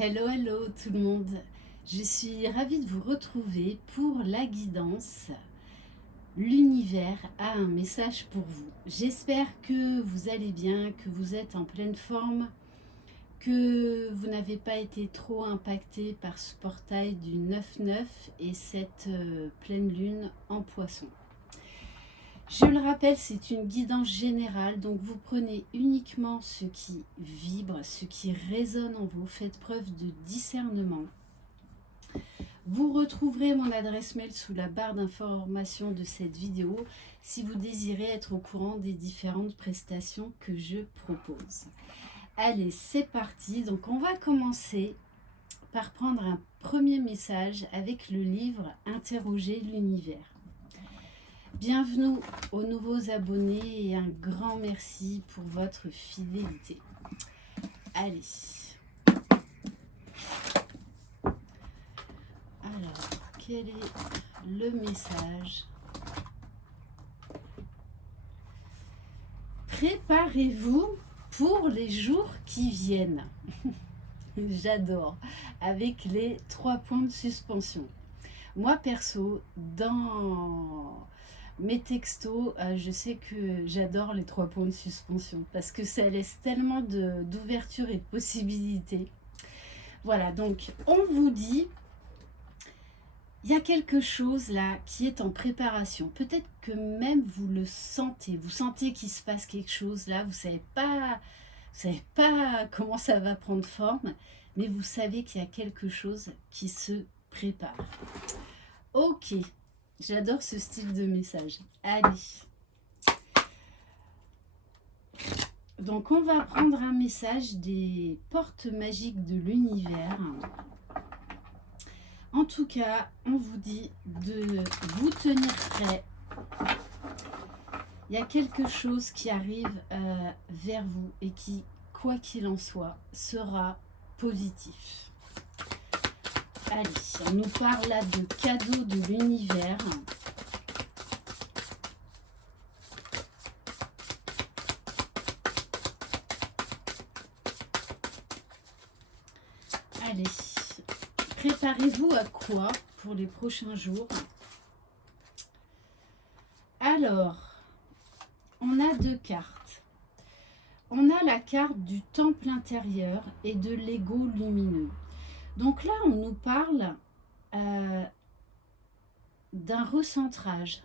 Hello, hello tout le monde. Je suis ravie de vous retrouver pour la guidance. L'univers a un message pour vous. J'espère que vous allez bien, que vous êtes en pleine forme, que vous n'avez pas été trop impacté par ce portail du 9-9 et cette pleine lune en poisson. Je le rappelle, c'est une guidance générale, donc vous prenez uniquement ce qui vibre, ce qui résonne en vous, faites preuve de discernement. Vous retrouverez mon adresse mail sous la barre d'information de cette vidéo si vous désirez être au courant des différentes prestations que je propose. Allez, c'est parti. Donc on va commencer par prendre un premier message avec le livre Interroger l'univers. Bienvenue aux nouveaux abonnés et un grand merci pour votre fidélité. Allez. Alors, quel est le message? Préparez-vous pour les jours qui viennent. J'adore. Avec les 3 points de suspension. Moi, perso, dans mes textos, je sais que j'adore les 3 points de suspension parce que ça laisse tellement d'ouverture et de possibilités. Voilà, donc on vous dit, il y a quelque chose là qui est en préparation. Peut-être que même vous le sentez. Vous sentez qu'il se passe quelque chose là. Vous savez pas comment ça va prendre forme, mais vous savez qu'il y a quelque chose qui se prépare. Ok, j'adore ce style de message. Allez. Donc on va prendre un message des portes magiques de l'univers. En tout cas, on vous dit de vous tenir prêt. Il y a quelque chose qui arrive vers vous et qui, quoi qu'il en soit, sera positif. Allez, on nous parle là de cadeaux de l'univers. Allez, préparez-vous à quoi pour les prochains jours? Alors, on a 2 cartes. On a la carte du temple intérieur et de l'ego lumineux. Donc là, on nous parle d'un recentrage,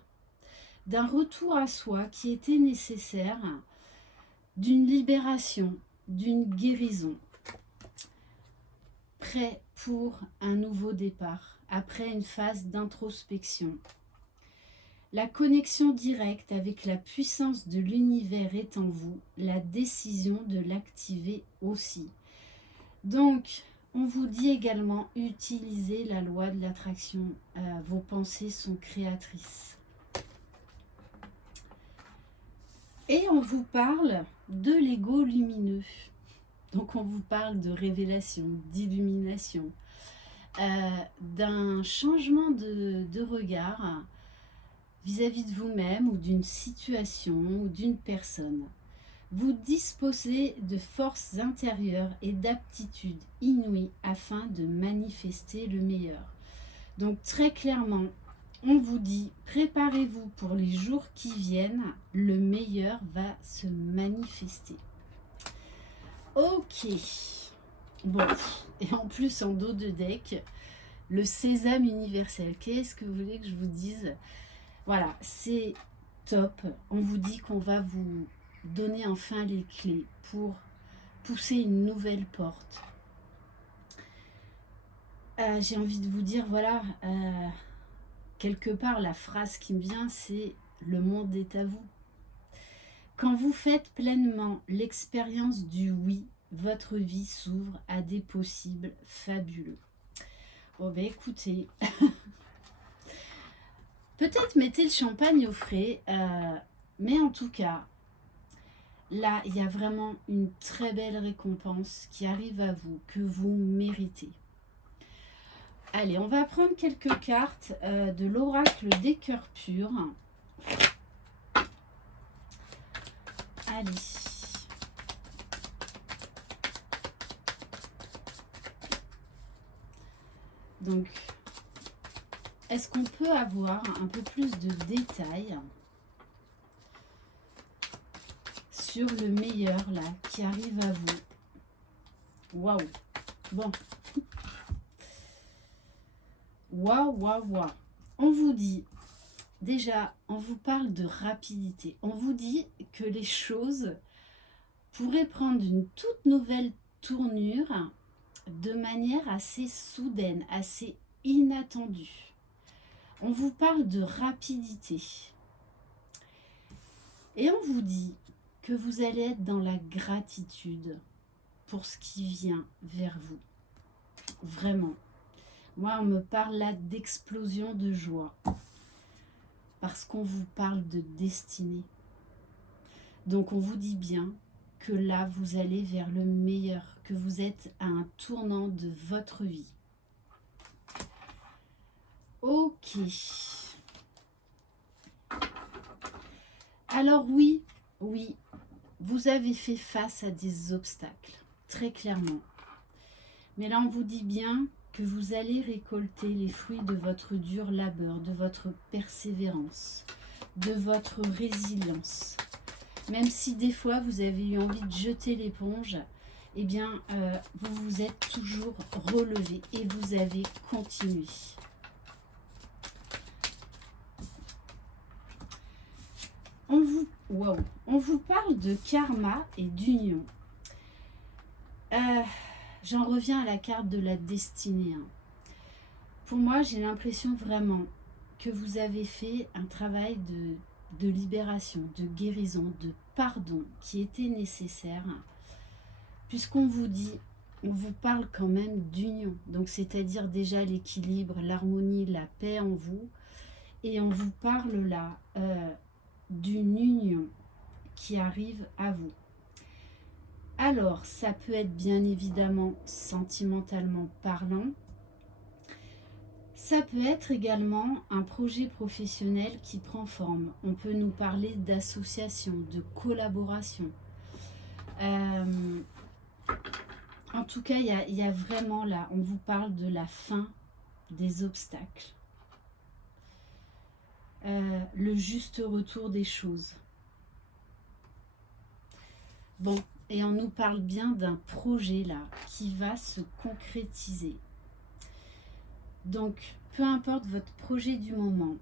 d'un retour à soi qui était nécessaire, d'une libération, d'une guérison, prêt pour un nouveau départ, après une phase d'introspection. La connexion directe avec la puissance de l'univers est en vous, la décision de l'activer aussi. Donc, on vous dit également, utilisez la loi de l'attraction. Vos pensées sont créatrices. Et on vous parle de l'ego lumineux. Donc, on vous parle de révélation, d'illumination, d'un changement de regard vis-à-vis de vous-même ou d'une situation ou d'une personne. Vous disposez de forces intérieures et d'aptitudes inouïes afin de manifester le meilleur. Donc très clairement, on vous dit, préparez-vous pour les jours qui viennent, le meilleur va se manifester. Ok. Bon, et en plus en dos de deck, le sésame universel. Qu'est-ce que vous voulez que je vous dise? Voilà, c'est top. On vous dit qu'on va vous donner enfin les clés pour pousser une nouvelle porte. J'ai envie de vous dire, voilà, quelque part, la phrase qui me vient, c'est « le monde est à vous ». Quand vous faites pleinement l'expérience du oui, votre vie s'ouvre à des possibles fabuleux. Bon ben écoutez, peut-être mettez le champagne au frais, mais en tout cas, là, il y a vraiment une très belle récompense qui arrive à vous, que vous méritez. Allez, on va prendre quelques cartes de l'oracle des cœurs purs. Allez. Donc, est-ce qu'on peut avoir un peu plus de détails sur le meilleur là qui arrive à vous? Waouh! Bon. Waouh, waouh, waouh. On vous dit, déjà, on vous parle de rapidité. On vous dit que les choses pourraient prendre une toute nouvelle tournure de manière assez soudaine, assez inattendue. On vous parle de rapidité. Et on vous dit que vous allez être dans la gratitude pour ce qui vient vers vous. Vraiment. Moi, on me parle là d'explosion de joie. Parce qu'on vous parle de destinée. Donc, on vous dit bien que là, vous allez vers le meilleur, que vous êtes à un tournant de votre vie. Ok. Alors oui, vous avez fait face à des obstacles, très clairement. Mais là, on vous dit bien que vous allez récolter les fruits de votre dur labeur, de votre persévérance, de votre résilience. Même si des fois, vous avez eu envie de jeter l'éponge, eh bien, vous vous êtes toujours relevé et vous avez continué. On vous parle de karma et d'union. J'en reviens à la carte de la destinée. Pour moi, j'ai l'impression vraiment que vous avez fait un travail de libération, de guérison, de pardon qui était nécessaire. Puisqu'on vous dit, on vous parle quand même d'union. Donc, c'est-à-dire déjà l'équilibre, l'harmonie, la paix en vous. Et on vous parle là d'une union qui arrive à vous. Alors, ça peut être bien évidemment sentimentalement parlant. Ça peut être également un projet professionnel qui prend forme. On peut nous parler d'association, de collaboration. En tout cas, il y a vraiment là, on vous parle de la fin des obstacles. Le juste retour des choses. Bon, et on nous parle bien d'un projet là qui va se concrétiser. Donc, peu importe votre projet du moment,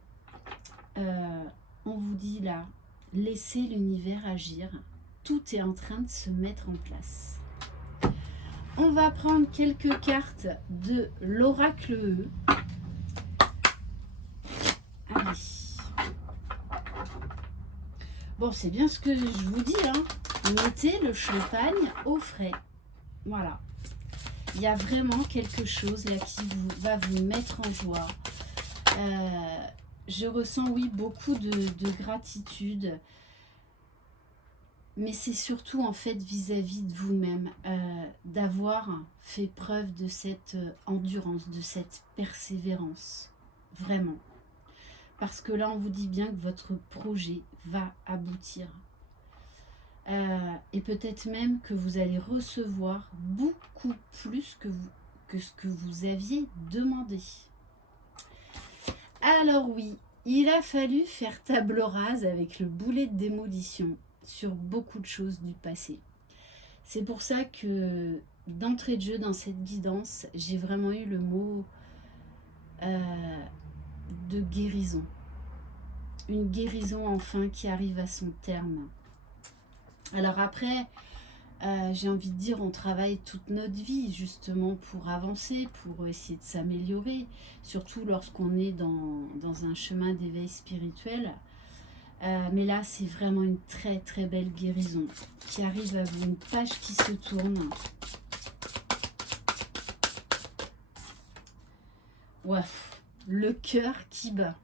on vous dit là, laissez l'univers agir. Tout est en train de se mettre en place. On va prendre quelques cartes de l'oracle E. Allez. Bon, c'est bien ce que je vous dis, hein. Mettez le champagne au frais. Voilà. Il y a vraiment quelque chose là qui va vous mettre en joie. Je ressens, oui, beaucoup de gratitude. Mais c'est surtout en fait vis-à-vis de vous-même, d'avoir fait preuve de cette endurance, de cette persévérance. Vraiment. Parce que là, on vous dit bien que votre projet va aboutir. Et peut-être même que vous allez recevoir beaucoup plus que ce que vous aviez demandé. Alors oui, il a fallu faire table rase avec le boulet de démolition sur beaucoup de choses du passé. C'est pour ça que d'entrée de jeu dans cette guidance, j'ai vraiment eu le mot de guérison. Une guérison enfin qui arrive à son terme. Alors après, j'ai envie de dire, on travaille toute notre vie justement pour avancer, pour essayer de s'améliorer, surtout lorsqu'on est dans un chemin d'éveil spirituel. Mais là, c'est vraiment une très très belle guérison qui arrive à vous, une page qui se tourne. Ouais, le cœur qui bat.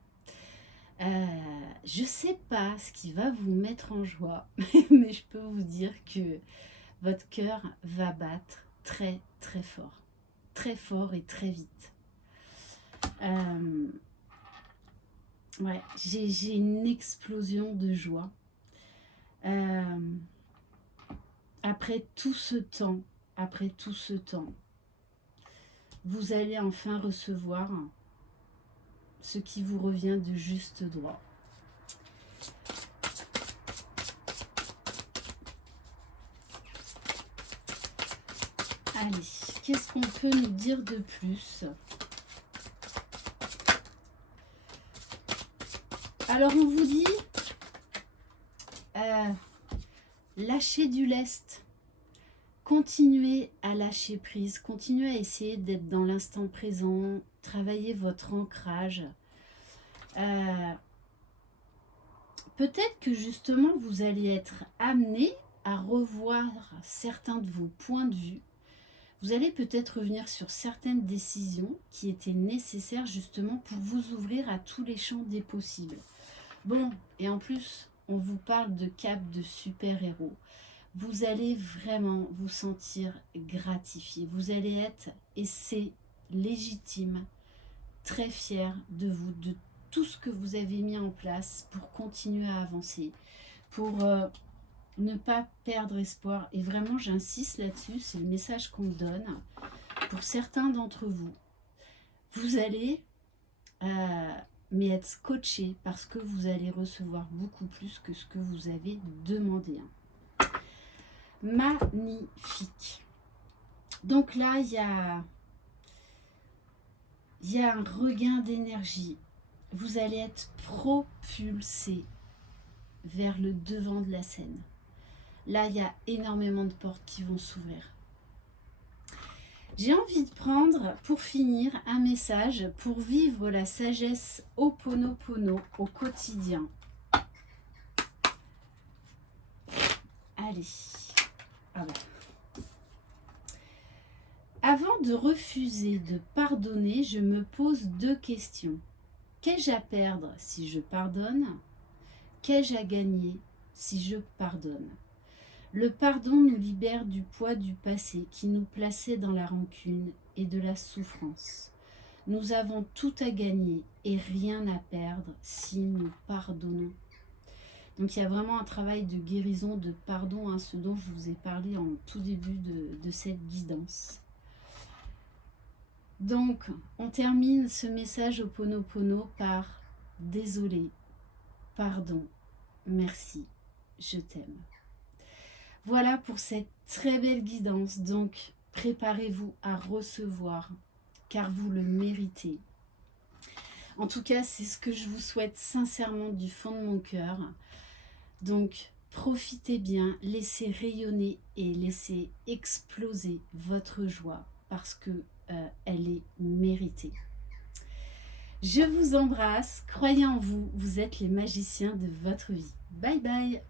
Je sais pas ce qui va vous mettre en joie, mais je peux vous dire que votre cœur va battre très très fort et très vite. Ouais, j'ai une explosion de joie. Après tout ce temps, vous allez enfin recevoir ce qui vous revient de juste droit. Allez, qu'est-ce qu'on peut nous dire de plus? Alors, on vous dit, lâchez du lest. Continuez à lâcher prise. Continuez à essayer d'être dans l'instant présent. Travaillez votre ancrage. Peut-être que justement, vous allez être amené à revoir certains de vos points de vue. Vous allez peut-être revenir sur certaines décisions qui étaient nécessaires justement pour vous ouvrir à tous les champs des possibles. Bon, et en plus, on vous parle de cap de super-héros. Vous allez vraiment vous sentir gratifié. Vous allez être, et c'est légitime, très fier de vous, de tout ce que vous avez mis en place pour continuer à avancer, pour ne pas perdre espoir. Et vraiment, j'insiste là-dessus, c'est le message qu'on donne. Pour certains d'entre vous, vous allez mais être scotché parce que vous allez recevoir beaucoup plus que ce que vous avez demandé. Magnifique. Donc là, il y a un regain d'énergie. Vous allez être propulsé vers le devant de la scène. Là, il y a énormément de portes qui vont s'ouvrir. J'ai envie de prendre, pour finir, un message pour vivre la sagesse Ho'oponopono au quotidien. Allez. Ah bon. Avant de refuser de pardonner, je me pose 2 questions. Qu'ai-je à perdre si je pardonne? Qu'ai-je à gagner si je pardonne? Le pardon nous libère du poids du passé qui nous plaçait dans la rancune et de la souffrance. Nous avons tout à gagner et rien à perdre si nous pardonnons. Donc il y a vraiment un travail de guérison, de pardon, ce dont je vous ai parlé en tout début de cette guidance. Donc on termine ce message Ho'oponopono par « Désolé, pardon, merci, je t'aime ». Voilà pour cette très belle guidance. Donc, préparez-vous à recevoir, car vous le méritez. En tout cas, c'est ce que je vous souhaite sincèrement du fond de mon cœur. Donc, profitez bien, laissez rayonner et laissez exploser votre joie, parce que elle est méritée. Je vous embrasse, croyez en vous, vous êtes les magiciens de votre vie. Bye bye.